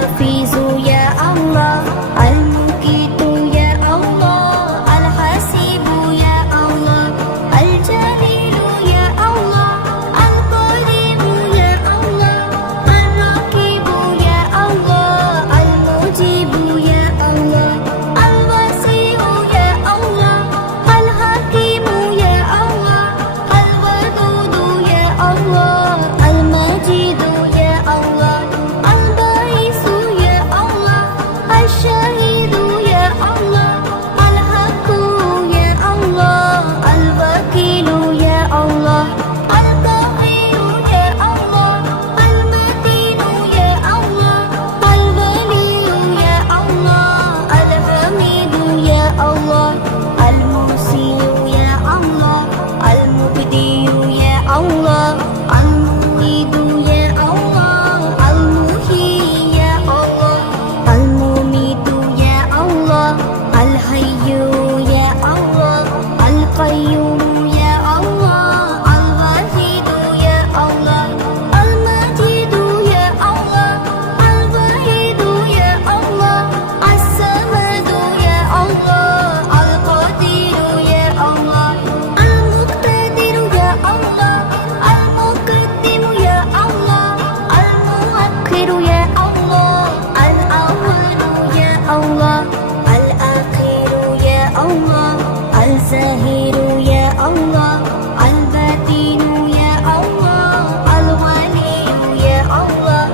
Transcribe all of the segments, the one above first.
الحافظ يا الله، المقيت يا الله، الحسيب يا الله، الجليل يا الله، القريب يا الله، الرقيب يا الله، المجيب يا الله، الوسيع يا الله، الحكيم يا الله، الودود يا الله، المجيد يا الله، البعيث يا الله، الشهيد يا الله، الحق يا الله، الوكيل يا الله، القهير يا الله، المتين يا الله، الولي يا الله، الحميد يا الله، المحسن يا الله، المبدي يا الله، المميت يا الله، المحيي يا الله، المميت يا الله، الحي يا الله، القيوم يا الله، الواحد يا الله، المجيد يا الله، الوحيد يا الله، الصمد يا الله، القدير يا الله، المقتدر يا الله، المقدم يا الله، المؤخر يا الله، الأول يا الله، الأخير يا الله، الظاهر يا الله، الباطن يا الله، الولي يا الله،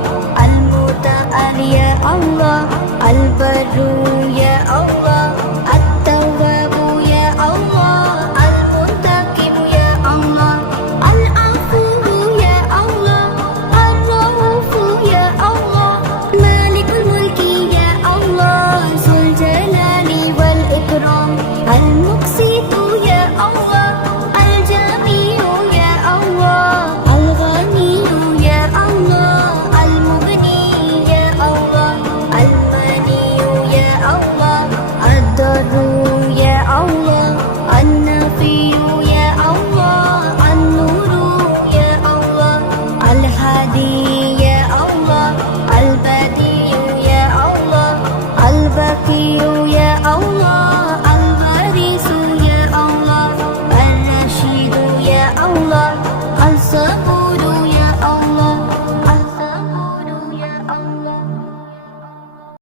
المتعال يا الله، البر